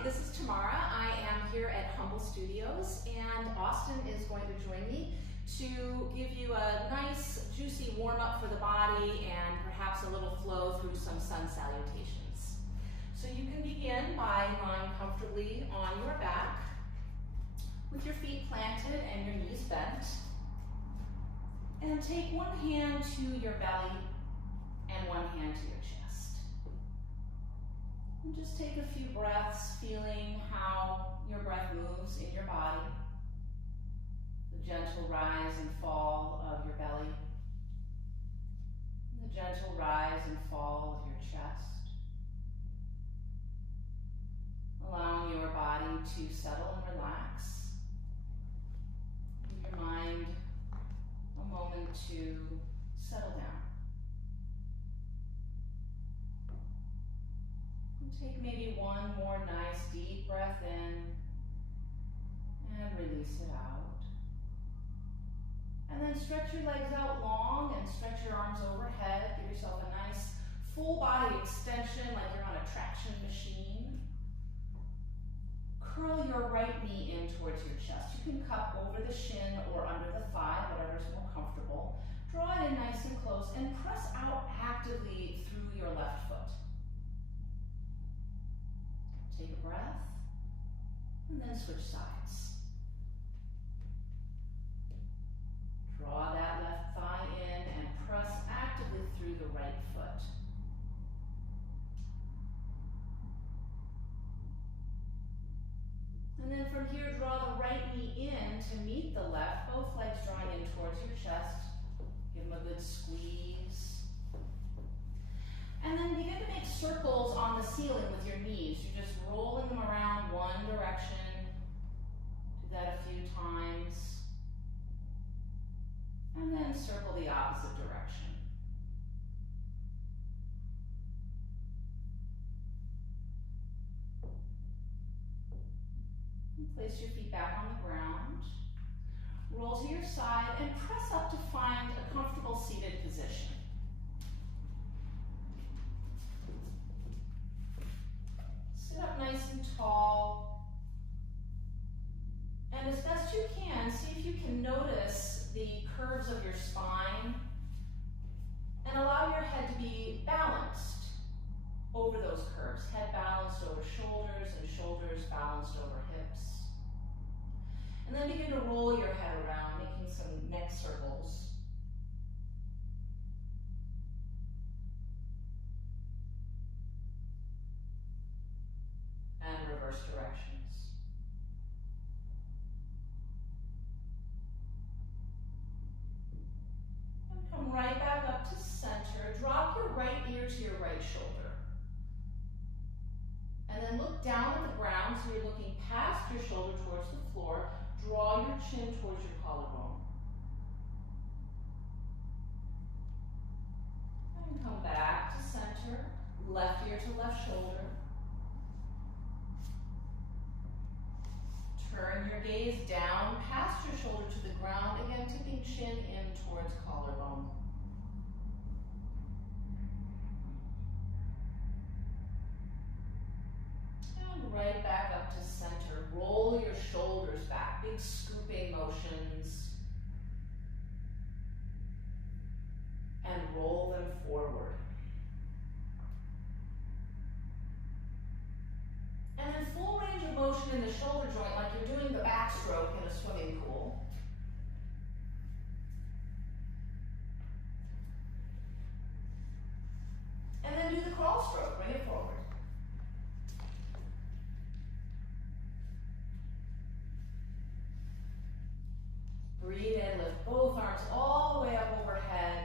Hi, this is Tamara. I am here at Humble Studios, and Austin is going to join me to give you a nice, juicy warm-up for the body and perhaps a little flow through some sun salutations. So you can begin by lying comfortably on your back with your feet planted and your knees bent. And take one hand to your belly and one hand to your chest. And just take a few breaths, feeling how your breath moves in your body. The gentle rise and fall of your belly. The gentle rise and fall of your chest. Allowing your body to settle and relax. Give your mind a moment to settle down. And take maybe one more nice deep breath in and release it out. And then stretch your legs out long and stretch your arms overhead. Give yourself a nice full body extension like you're on a traction machine. Curl your right knee in towards your chest. You can cup over the shin or under the thigh, whatever's more comfortable. Draw it in nice and close and press out actively through your left foot. Take a breath and then switch sides. Draw that left thigh in and press actively through the right foot. And then from here, draw the right knee in to meet the left, both legs drawing in towards your chest. Give them a good squeeze. And then begin to make circles on the ceiling with your knees. You're just rolling them around one direction. Do that a few times. And then circle the opposite direction. Place your feet back on the ground. Roll to your side and press up to find a comfortable seated position. Sit up nice and tall. And as best you can, see if you can notice the curves of your spine and allow your head to be balanced over those curves. Head balanced over shoulders and shoulders balanced over hips. And then begin to roll your head around, making some neck circles. And reverse directions. And come right back up to center. Drop your right ear to your right shoulder. And then look down at the ground so you're looking past your shoulder towards the floor. Draw your chin towards your collarbone. And come back to center. Left ear to left shoulder. Turn your gaze down past your shoulder to the ground. Again, tipping chin in towards collarbone. Right back up to center. Roll your shoulders back, big scooping motions. And roll them forward. And then full range of motion in the shoulder joint like you're doing the backstroke in a swimming pool. And then do the crawl stroke, bring it forward. Breathe in, lift both arms all the way up overhead.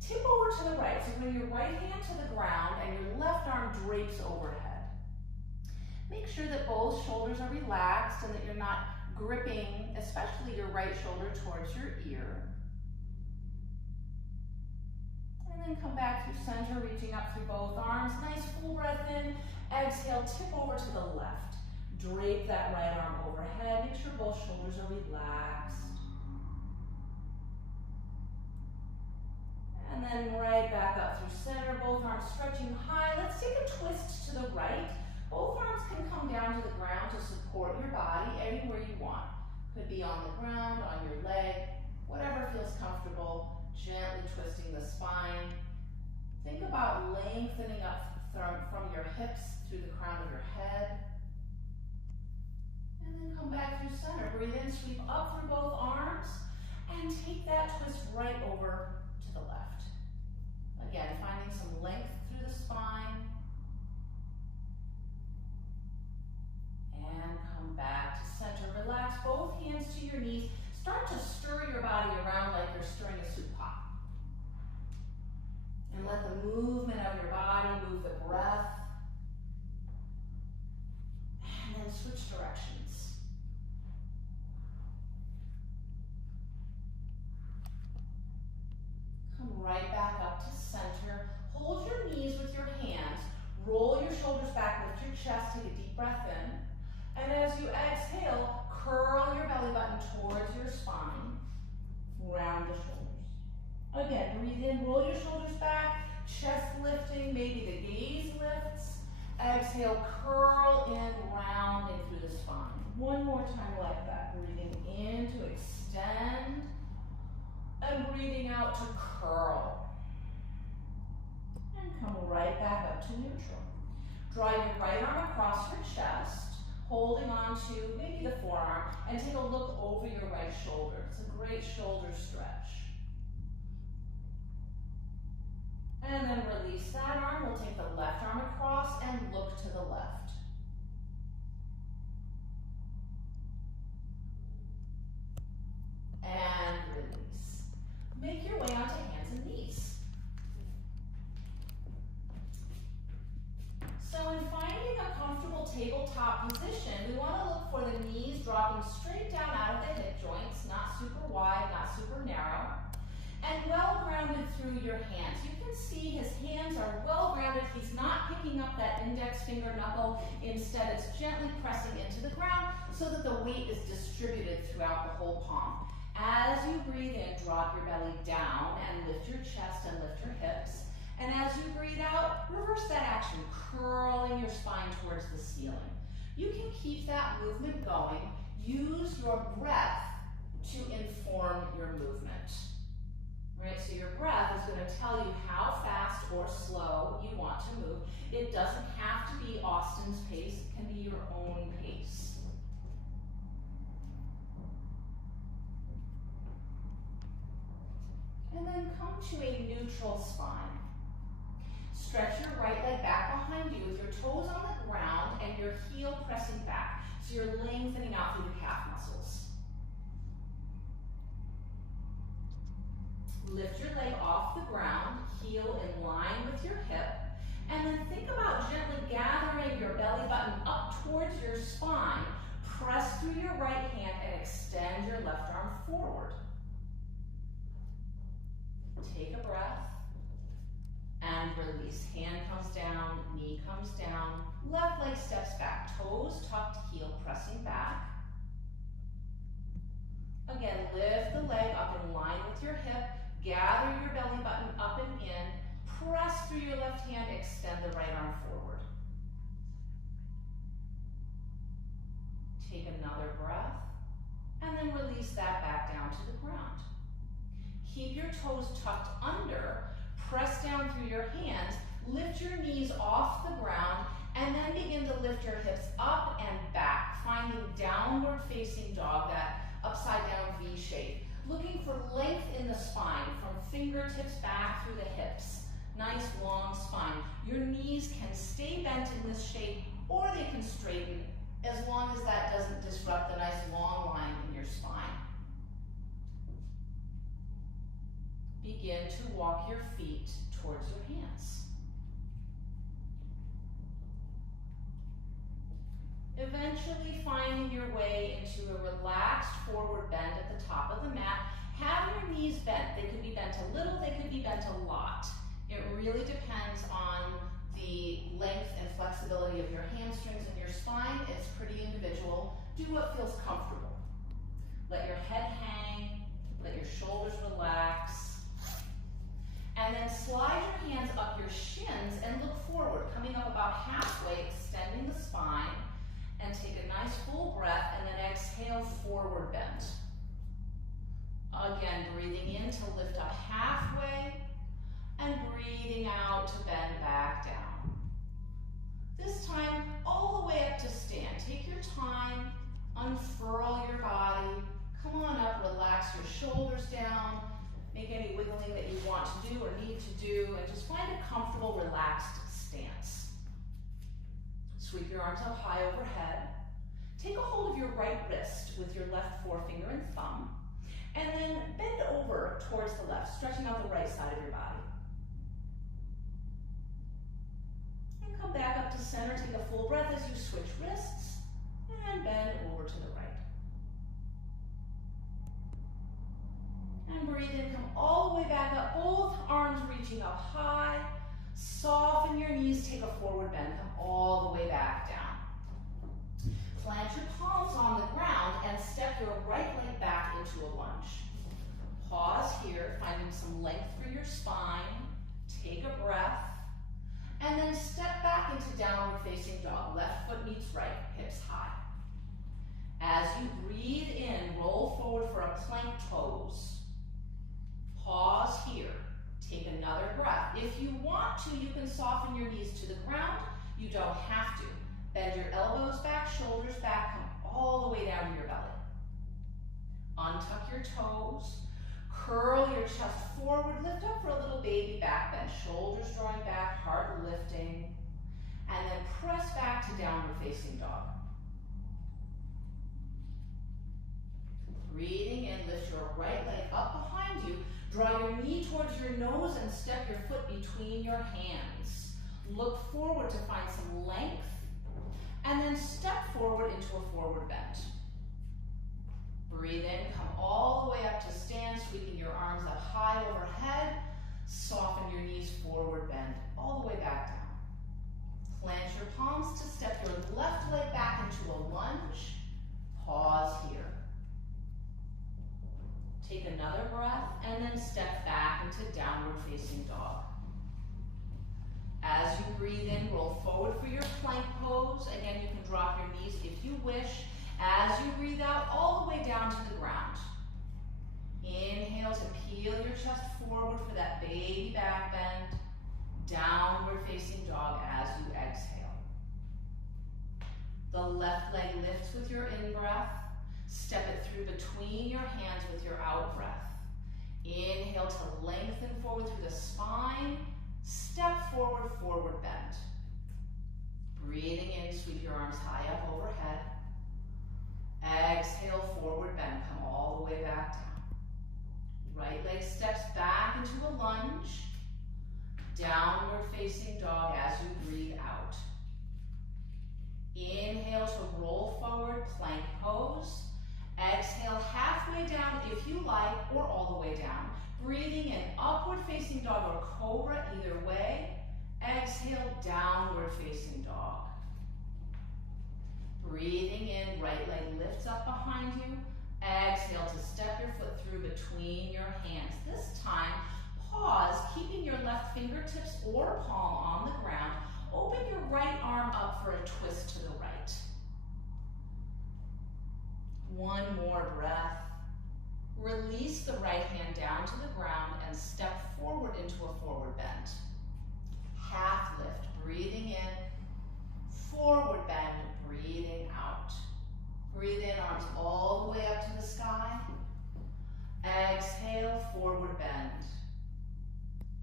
Tip over to the right. So bring your right hand to the ground and your left arm drapes overhead. Make sure that both shoulders are relaxed and that you're not gripping, especially your right shoulder, towards your ear. And then come back through center, reaching up through both arms. Nice full breath in. Exhale, tip over to the left. Drape that right arm overhead. Make sure both shoulders are relaxed. And then right back up through center, both arms stretching high. Let's take a twist to the right. Both arms can come down Could be on the ground, on your leg, whatever feels comfortable, gently twisting the spine. Think about lengthening up from your hips through the crown of your head. And then come back through center. Breathe in, sweep up through both arms, and take that twist right over to the left. Again, finding some length through the spine. And come back to center. Relax both hands to your knees. Start to stir your body around like you're stirring a soup pot. And let the movement of your body move the breath. And then switch directions. Come right back up to center. Hold your knees with your hands. Roll your shoulders back, lift your chest, take a deep breath in. And as you exhale, curl your belly button towards your spine. Round the shoulders. Again, breathe in, roll your shoulders back, chest lifting, maybe the gaze lifts. Exhale, curl in, rounding through the spine. One more time like that. Breathing in to extend, and breathing out to curl. And come right back up to neutral. Draw your right arm across your chest, holding on to maybe the forearm, and take a look over your right shoulder. It's a great shoulder stretch. And then release that arm. We'll take the left arm across and look to the left. And release. Make your way onto hands and knees. So in finding a comfortable tabletop position, we want to look for the knees dropping straight down out of the hip joints, not super wide, not super narrow, and well grounded through your hands. You can see his hands are well grounded. He's not picking up that index finger knuckle. Instead, it's gently pressing into the ground so that the weight is distributed throughout the whole palm. As you breathe in, drop your belly down and lift your chest and lift your hips. And as you breathe out, reverse that action, curling your spine towards the ceiling. You can keep that movement going. Use your breath to inform your movement. Right? So your breath is going to tell you how fast or slow you want to move. It doesn't have to be Austin's pace. It can be your own pace. And then come to a neutral spine. Stretch your right leg back behind you with your toes on the ground and your heel pressing back. So you're lengthening out through the calf muscles. Lift your leg off the ground, heel in line with your hip, and then think about gently gathering your belly button up towards your spine. Press through your right hand and extend your left arm forward. Take a breath and release. Hand comes down, knee comes down, left leg steps back, toes tucked, heel pressing back. Again, lift the leg up in line with your hip, gather your belly button up and in, press through your left hand, extend the right arm forward. Take another breath, and then release that back down to the ground. Keep your toes tucked under, press down through your hands, lift your knees off the ground, and then begin to lift your hips up and back, finding downward facing dog, that upside down V shape. Looking for length in the spine, from fingertips back through the hips. Nice long spine. Your knees can stay bent in this shape, or they can straighten, as long as that doesn't disrupt the nice long line in your spine. Begin to walk your feet towards your hands. Eventually finding your way into a relaxed forward bend at the top of the mat. Have your knees bent. They could be bent a little, they could be bent a lot. It really depends on the length and flexibility of your hamstrings and your spine. It's pretty individual. Do what feels comfortable. Let your head hang, let your shoulders relax. And then slide your hands up your shins and look forward, coming up about halfway, extending the spine, and take a nice nice full breath, and then exhale, forward bend. Again, breathing in to lift up halfway, and breathing out to bend back down. This time, all the way up to stand. Take your time, unfurl your body, come on up, relax your shoulders down, make any wiggling that you want to do or need to do, and just find a comfortable, relaxed stance. Sweep your arms up high overhead. Take a hold of your right wrist with your left forefinger and thumb, and then bend over towards the left, stretching out the right side of your body. And come back up to center, take a full breath as you switch wrists, and bend over to the right. And breathe in, come all the way back up, both arms reaching up high. Soften your knees, take a forward bend, come all the way back down. Plant your palms on the ground and step your right leg back into a lunge. Pause here, finding some length through your spine. Take a breath, and then step back into downward facing dog. Left foot meets right, hips high. As you breathe in, roll forward for a plank pose. Pause here. Take another breath. If you want to, you can soften your knees to the ground. You don't have to. Bend your elbows back, shoulders back, come all the way down to your belly. Untuck your toes. Curl your chest forward. Lift up for a little baby back bend. Shoulders drawing back, heart lifting. And then press back to downward facing dog. Breathing in, lift your right leg up behind you. Draw your knee towards your nose and step your foot between your hands. Look forward to find some length, and then step forward into a forward bend. Breathe in, come all the way up to stand, sweeping your arms up high overhead. Soften your knees, forward bend, all the way back down. Plant your palms to step your left leg back into a lunge. Pause here. Take another breath, and then step back into downward facing dog. As you breathe in, roll forward for your plank pose. Again, you can drop your knees if you wish. As you breathe out, all the way down to the ground. Inhale to peel your chest forward for that baby back bend. Downward facing dog as you exhale. The left leg lifts with your in-breath. Step it through between your hands with your out breath. Inhale to lengthen forward through the spine. Step forward, forward bend. Breathing in, sweep your arms high up overhead. Exhale, forward bend. Come all the way back down. Right leg steps back into a lunge. Downward facing dog as you breathe out. Inhale to roll forward, plank pose. Exhale halfway down if you like, or all the way down. Breathing in, upward facing dog or cobra, either way. Exhale, downward facing dog. Breathing in, right leg lifts up behind you. Exhale to step your foot through between your hands. This time, pause, keeping your left fingertips or palm on the ground. Open your right arm up for a twist to the right. One more breath. Release the right hand down to the ground and step forward into a forward bend. Half lift, breathing in, forward bend, breathing out. Breathe in, arms all the way up to the sky. Exhale, forward bend.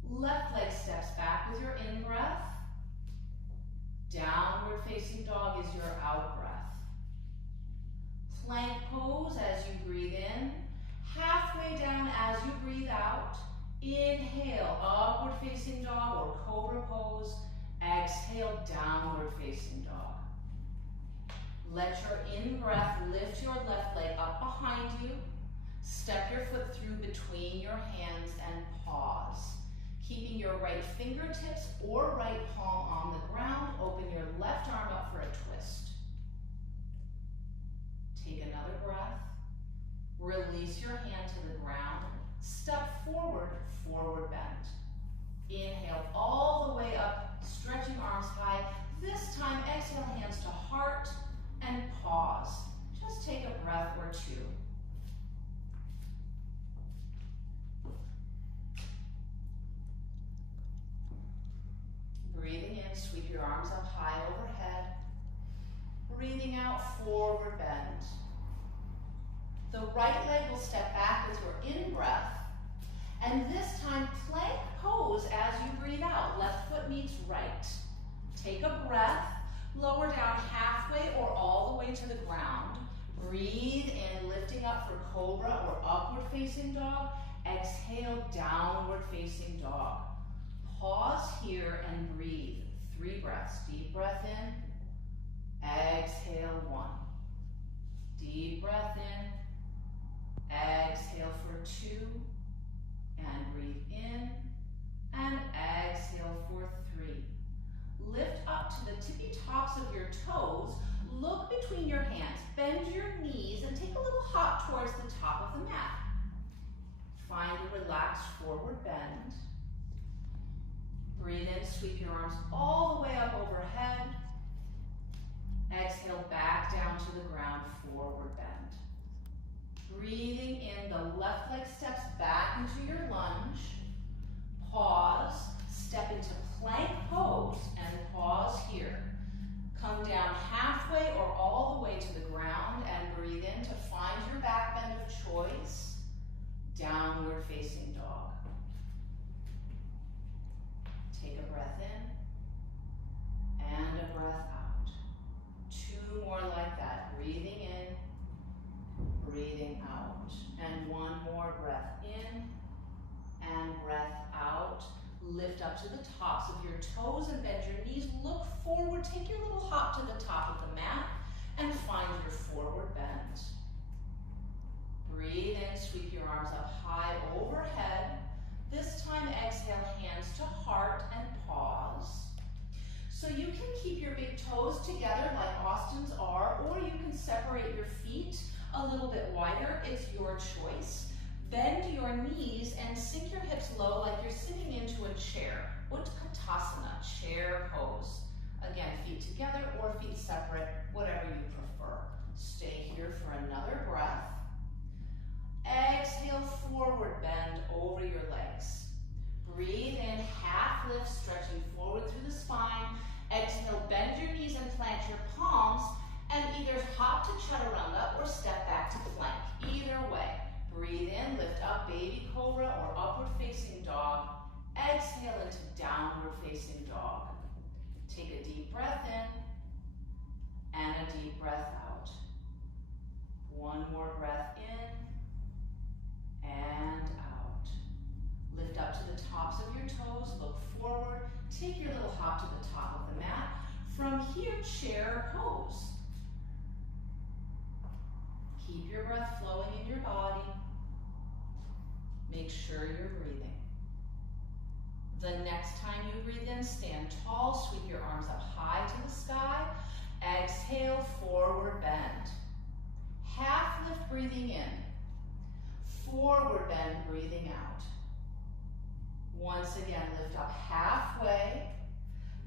Left leg steps back with your in-breath. Downward facing dog is your out breath. Plank pose as you breathe in. Halfway down as you breathe out. Inhale, upward facing dog or cobra pose. Exhale, downward facing dog. Let your in-breath lift your left leg up behind you. Step your foot through between your hands and pause. Keeping your right fingertips or right palm on the ground, open your left arm up for a twist. Take another breath. Release your hand to the ground. Step forward, forward bend. Inhale all the way up, stretching arms high. This time, exhale, hands to heart and pause. up high overhead. Breathing out, forward bend. The right leg will step back with your in-breath. And this time, plank pose as you breathe out. Left foot meets right. Take a breath. Lower down halfway or all the way to the ground. Breathe in, lifting up for cobra or upward facing dog. Exhale, downward facing dog. Pause here and breathe. 3 breaths. Deep breath in. Exhale, 1. Deep breath in. Exhale for 2. And breathe in. And exhale for 3. Lift up to the tippy tops of your toes. Look between your hands. Bend your knees and take a little hop towards the top of the mat. Find a relaxed forward bend. Breathe in, sweep your arms all the way up overhead. Exhale, back down to the ground, forward bend. Breathing in, the left leg steps back into your lunge. Pause, step into plank pose, and pause here. Come down halfway or all the way to the ground and breathe in to find your back bend of choice. Downward facing dog. Take a breath in and a breath out. 2 more like that. Breathing in, breathing out. And 1 more breath in and breath out. Lift up to the tops of your toes and bend your knees. Look forward. Take your little hop to the top of the mat and find your forward bend. Breathe in, sweep your arms up high overhead. This time exhale, hands to heart and pause. So you can keep your big toes together like Austin's are, or you can separate your feet a little bit wider. It's your choice. Bend your knees and sink your hips low like you're sitting into a chair. Utkatasana, chair pose. Again, feet together or feet separate, whatever you prefer. Stay here for another breath. Exhale, forward bend over your legs. Breathe in, half lift, stretching forward through the spine. Exhale, bend your knees and plant your palms, and either hop to chaturanga or step back to plank. Either way. Breathe in, lift up, baby cobra or upward facing dog. Exhale into downward facing dog. Take a deep breath in and a deep breath out. 1 more breath in and out. Lift up to the tops of your toes, look forward. Take your little hop to the top of the mat. From here, chair pose. Keep your breath flowing in your body. Make sure you're breathing. The next time you breathe in, stand tall, sweep your arms up high to the sky. Exhale, forward bend. Half lift, breathing in. Forward bend, breathing out. Once again, lift up halfway.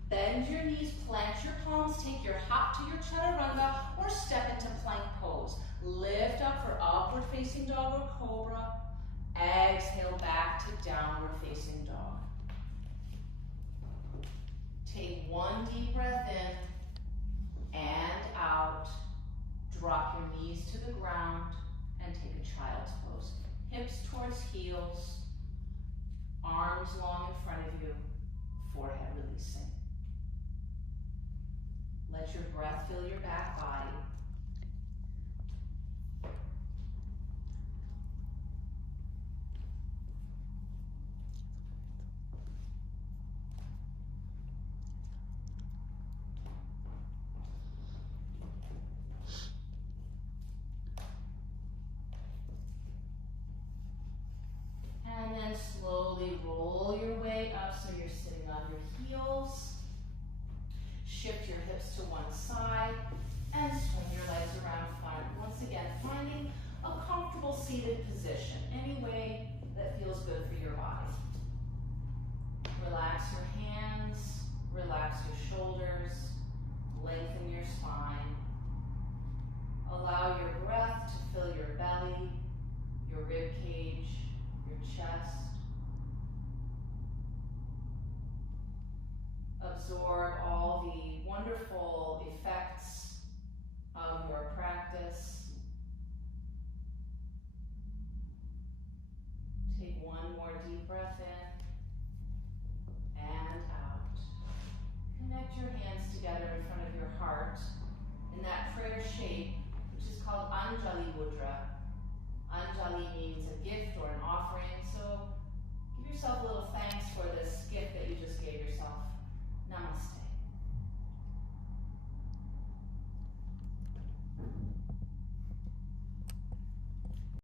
Bend your knees, plant your palms, take your hop to your chaturanga or step into plank pose. Lift up for upward facing dog or cobra. Exhale back to downward facing dog. Take 1 deep breath in and out. Drop your knees to the ground and take a child's pose. Hips towards heels, arms long in front of you, forehead releasing. Let your breath fill your back body. And then slowly roll your way up so you're sitting on your heels. Shift your hips to one side and swing your legs around front. Once again, finding a comfortable seated position, any way that feels good for your body. Relax your hands, relax your shoulders, lengthen your spine. Allow your breath to fill your belly, your rib cage, your chest. Absorb